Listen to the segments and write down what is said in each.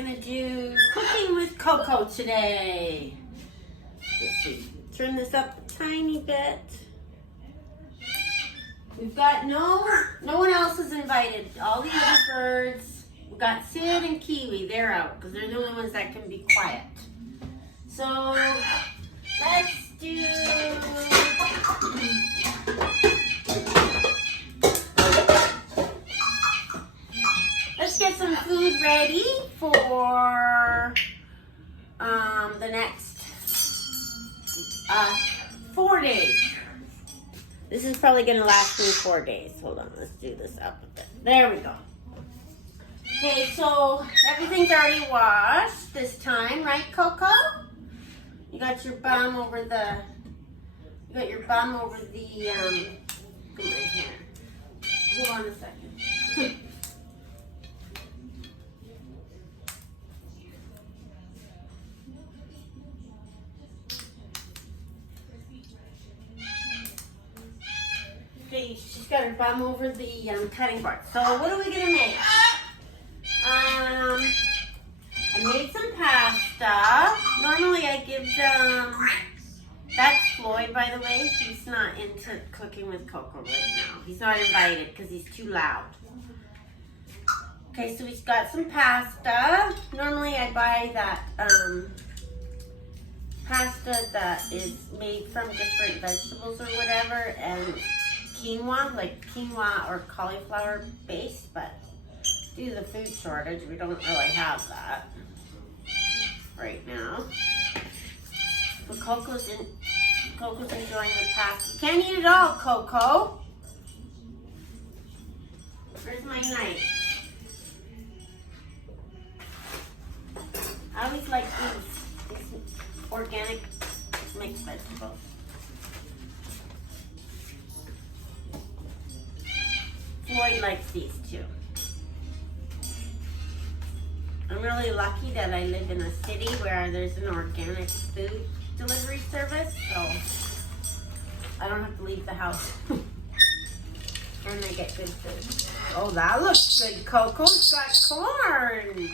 gonna do cooking with Coco today. Let's see, turn this up a tiny bit. We've got no one else is invited. All the other birds. We've got Sid and Kiwi, they're out because they're the only ones that can be quiet. So let's do get some food ready for the next 4 days. This is probably going to last me 4 days. Hold on, let's do this up a bit. There we go. Okay, so everything's already washed this time, right, Coco? You got your bum over the, come right here. Hold on a second. Okay, she's got her bum over the cutting board. So what are we gonna make? I made some pasta. Normally I give them, that's Floyd, by the way. He's not into cooking with Coco right now. He's not invited because he's too loud. Okay, so we've got some pasta. Normally I buy that pasta that is made from different vegetables or whatever, and quinoa, like quinoa or cauliflower based, but due to the food shortage, we don't really have that right now. But Coco's enjoying the pasta. You can't eat it all, Coco. Where's my knife? I always like these organic mixed vegetables. Floyd likes these too. I'm really lucky that I live in a city where there's an organic food delivery service, so I don't have to leave the house. And I get good food. Oh, that looks good, Coco. It's got corn.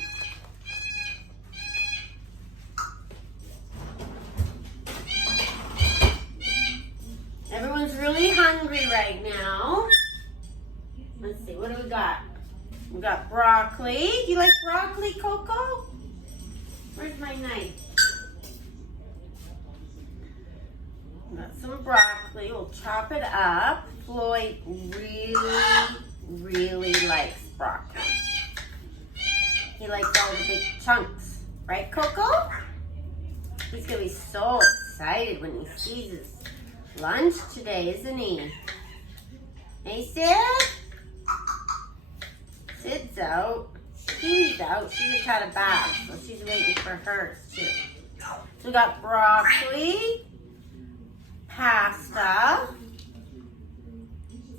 Everyone's really hungry right now. Let's see, what do we got? We got broccoli. Do you like broccoli, Coco? Where's my knife? Got some broccoli. We'll chop it up. Floyd really likes broccoli. He likes all the big chunks. Right, Coco? He's going to be so excited when he sees his lunch today, isn't he? Hey, Sid? Sid's out. She's out. She just had a bath, so she's waiting for hers too. So we got broccoli, pasta,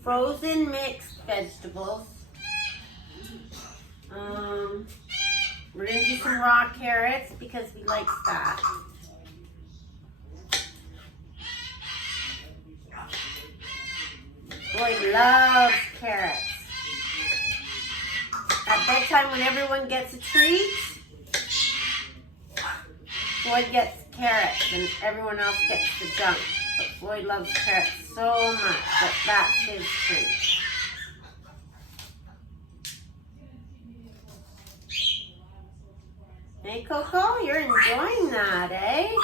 frozen mixed vegetables. We're gonna do some raw carrots because we like that. Boy loves carrots. At bedtime, when everyone gets a treat, Floyd gets carrots and everyone else gets the junk. But Floyd loves carrots so much that that's his treat. Hey, Coco, you're enjoying that, eh?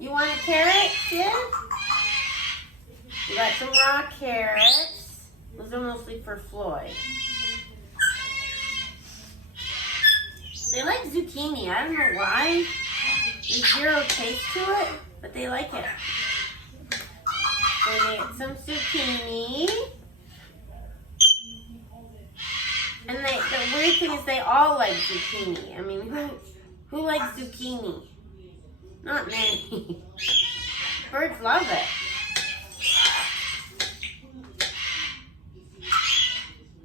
You want a carrot, kid? We got some raw carrots. Those are mostly for Floyd. They like zucchini. I don't know why. There's zero taste to it, but they like it. So they get some zucchini. And the weird thing is they all like zucchini. I mean, who likes zucchini? Not many. Birds love it.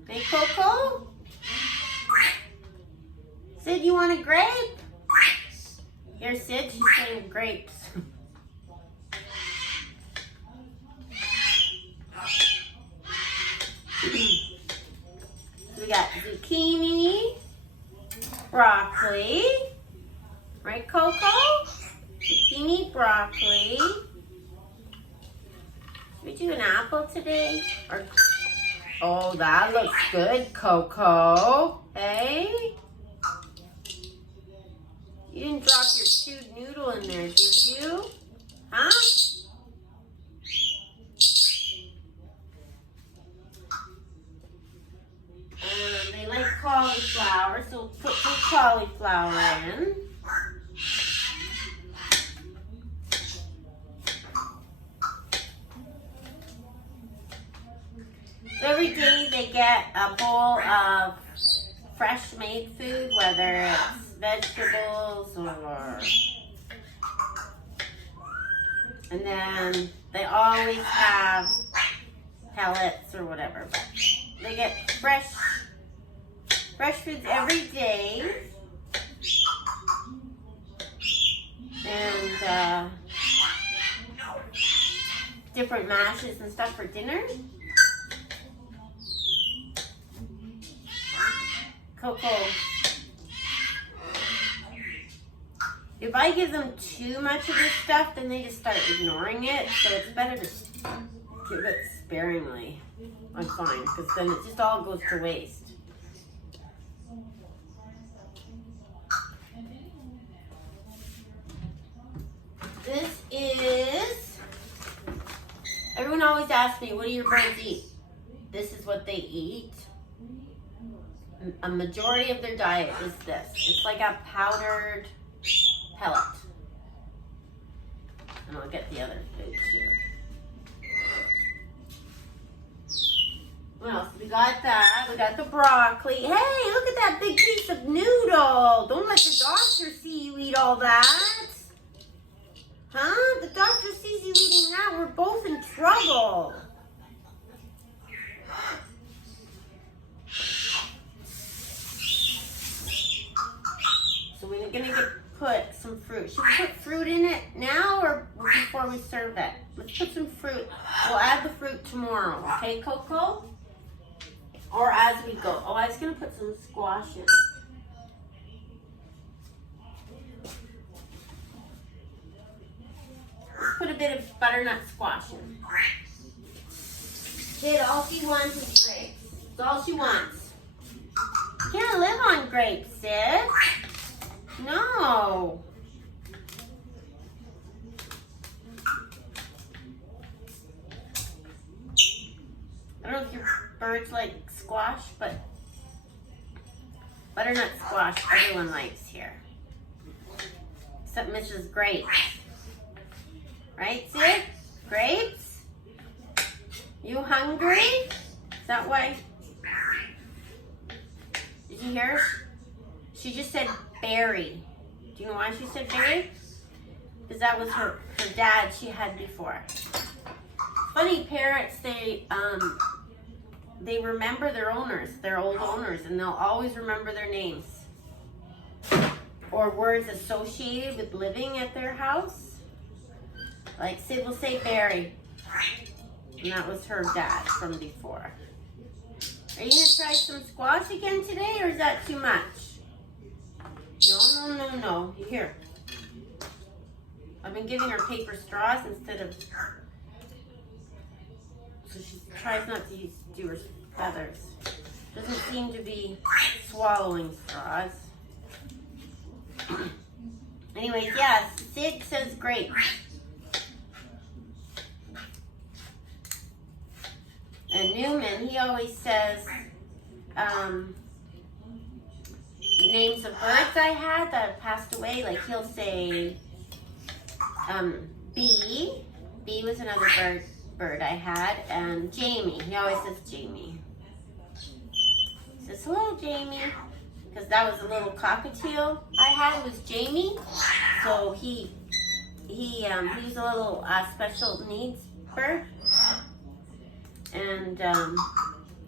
Hey, Coco? Sid, you want a grape? Here, Sid, she's saying grapes. We got zucchini, broccoli. Right, Coco? Zucchini, broccoli. Should we do an apple today? Or, oh, that looks good, Coco. Hey? You didn't drop your stewed noodle in there, did you? Huh? They like cauliflower, so we'll put some cauliflower in. So every day they get a bowl of fresh made food, whether it's vegetables or... And then they always have pellets or whatever, but they get fresh foods every day. And different mashes and stuff for dinner. Coco, if I give them too much of this stuff, then they just start ignoring it. So it's better to give it sparingly. I find, because then it just all goes to waste. This is, everyone always asks me, what do your birds eat? This is what they eat. A majority of their diet is this. It's like a powdered pellet. And I'll get the other food too. What else? We got that. We got the broccoli. Hey, look at that big piece of noodle. Don't let the doctor see you eat all that. Huh? The doctor sees you eating that. We're both in trouble. So we're gonna put some fruit. Should we put fruit in it now or before we serve it? Let's put some fruit. We'll add the fruit tomorrow. Okay, Coco? Or as we go. Oh, I was gonna put some squash in. Let's put a bit of butternut squash in. Kid, all she wants is grapes. That's all she wants. You can't live on grapes, sis. No. I don't know if your birds like squash, but butternut squash everyone likes here. Except Mrs. Grapes. Right, Sid? Grapes? You hungry? Is that why? Did you hear? She just said berry. Do you know why she said berry? Because that was her dad she had before. Funny, parrots, they remember their owners, their old owners, and they'll always remember their names. Or words associated with living at their house. Like Sid will say berry. And that was her dad from before. Are you going to try some squash again today, or is that too much? No. Here. I've been giving her paper straws instead of... So she tries not to do her feathers. Doesn't seem to be swallowing straws. Anyways, yeah, Sid says great. And Newman, he always says names of birds I had that have passed away. Like he'll say Bee. Bee was another bird I had. And Jamie. He always says Jamie. He says, hello, Jamie. Because that was a little cockatoo I had, was Jamie. So he was a little special needs bird. And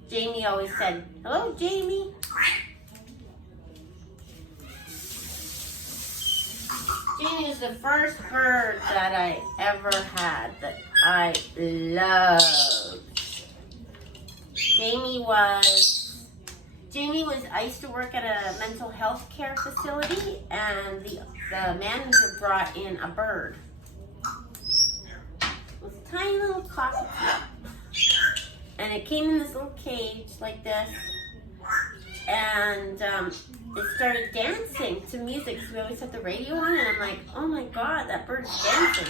Jamie always said, hello, Jamie. Jamie is the first bird that I ever had that I loved. Jamie I used to work at a mental health care facility, and the manager brought in a bird. It was a tiny little cockatoo. And it came in this little cage like this, and it started dancing to music. So we always had the radio on, and I'm like, oh my God, that bird is dancing.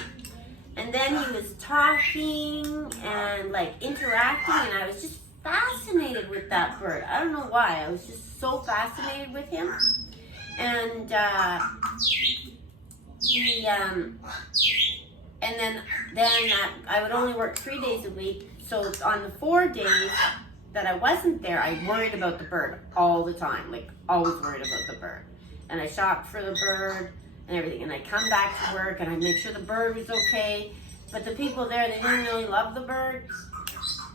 And then he was talking and like interacting, and I was just fascinated with that bird. I don't know why. I was just so fascinated with him. And then I would only work 3 days a week. So on the 4 days that I wasn't there, I worried about the bird all the time. Like, always worried about the bird. And I shopped for the bird and everything. And I come back to work and I make sure the bird was okay. But the people there, they didn't really love the bird.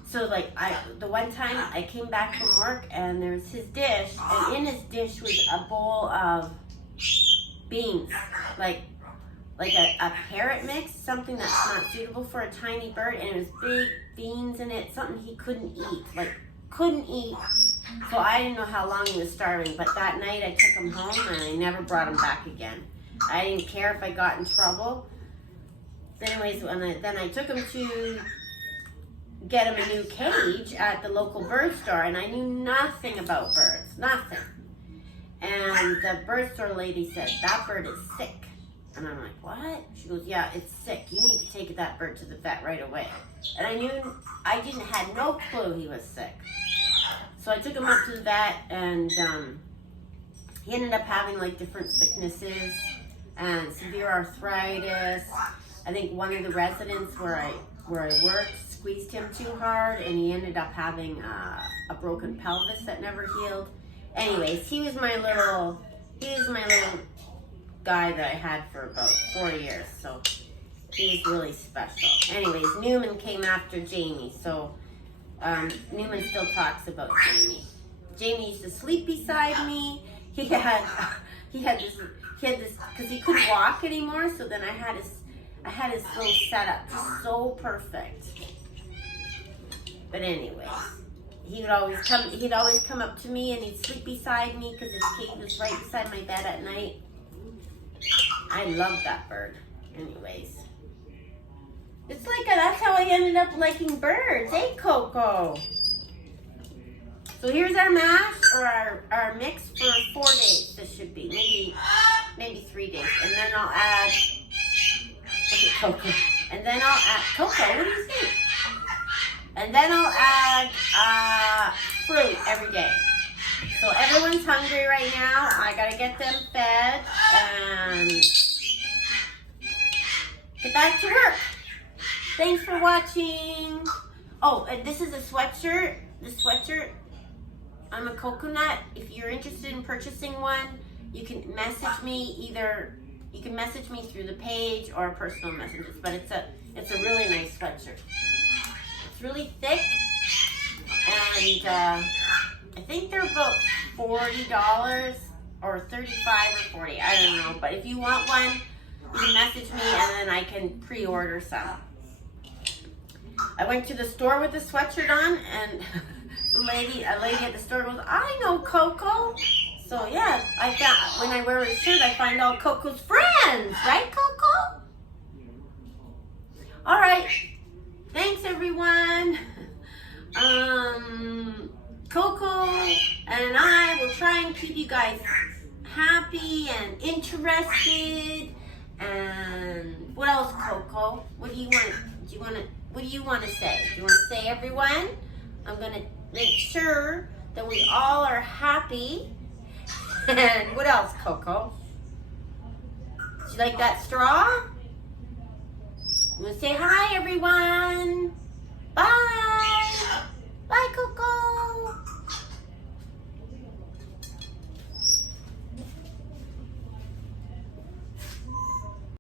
So like, the one time I came back from work and there was his dish. And in his dish was a bowl of beans. Like a parrot mix, something that's not suitable for a tiny bird, and it was big beans in it, something he couldn't eat, couldn't eat. So I didn't know how long he was starving, but that night I took him home and I never brought him back again. I didn't care if I got in trouble. So anyways, then I took him to get him a new cage at the local bird store, and I knew nothing about birds, nothing. And the bird store lady said, that bird is sick. And I'm like, what? She goes, yeah, it's sick. You need to take that bird to the vet right away. And I had no clue he was sick. So I took him up to the vet, and he ended up having like different sicknesses and severe arthritis. I think one of the residents where I worked squeezed him too hard, and he ended up having a broken pelvis that never healed. Anyways, he was my little guy that I had for about 4 years, so he's really special. Anyways, Newman came after Jamie, so Newman still talks about Jamie. Jamie used to sleep beside me. He had this because he couldn't walk anymore, so then I had his little setup just so perfect. But anyways, he'd always come up to me and he'd sleep beside me because his cage was right beside my bed at night. I love that bird. Anyways, it's like that's how I ended up liking birds, eh, Coco? So here's our mash, or our mix for 4 days. This should be maybe 3 days, and then I'll add. Okay, Coco. And then I'll add Coco. What do you think? And then I'll add fruit every day. So everyone's hungry right now. I gotta get them fed and get back to work. Thanks for watching. Oh, and this is a sweatshirt. The sweatshirt, I'm a coconut. If you're interested in purchasing one, you can message me you can message me through the page or personal messages. But it's a really nice sweatshirt. It's really thick, and I think they're about $40 or $35 or $40. I don't know. But if you want one, you can message me and then I can pre-order some. I went to the store with the sweatshirt on, and a lady at the store goes, I know Coco. So yeah, I found when I wear a shirt, I find all Coco's friends, right, Coco? All right, thanks everyone. Coco and I will try and keep you guys happy and interested. And what else, Coco? What do you want to say? Do you want to say, everyone? I'm going to make sure that we all are happy. And what else, Coco? Do you like that straw? You want to say hi, everyone? Bye.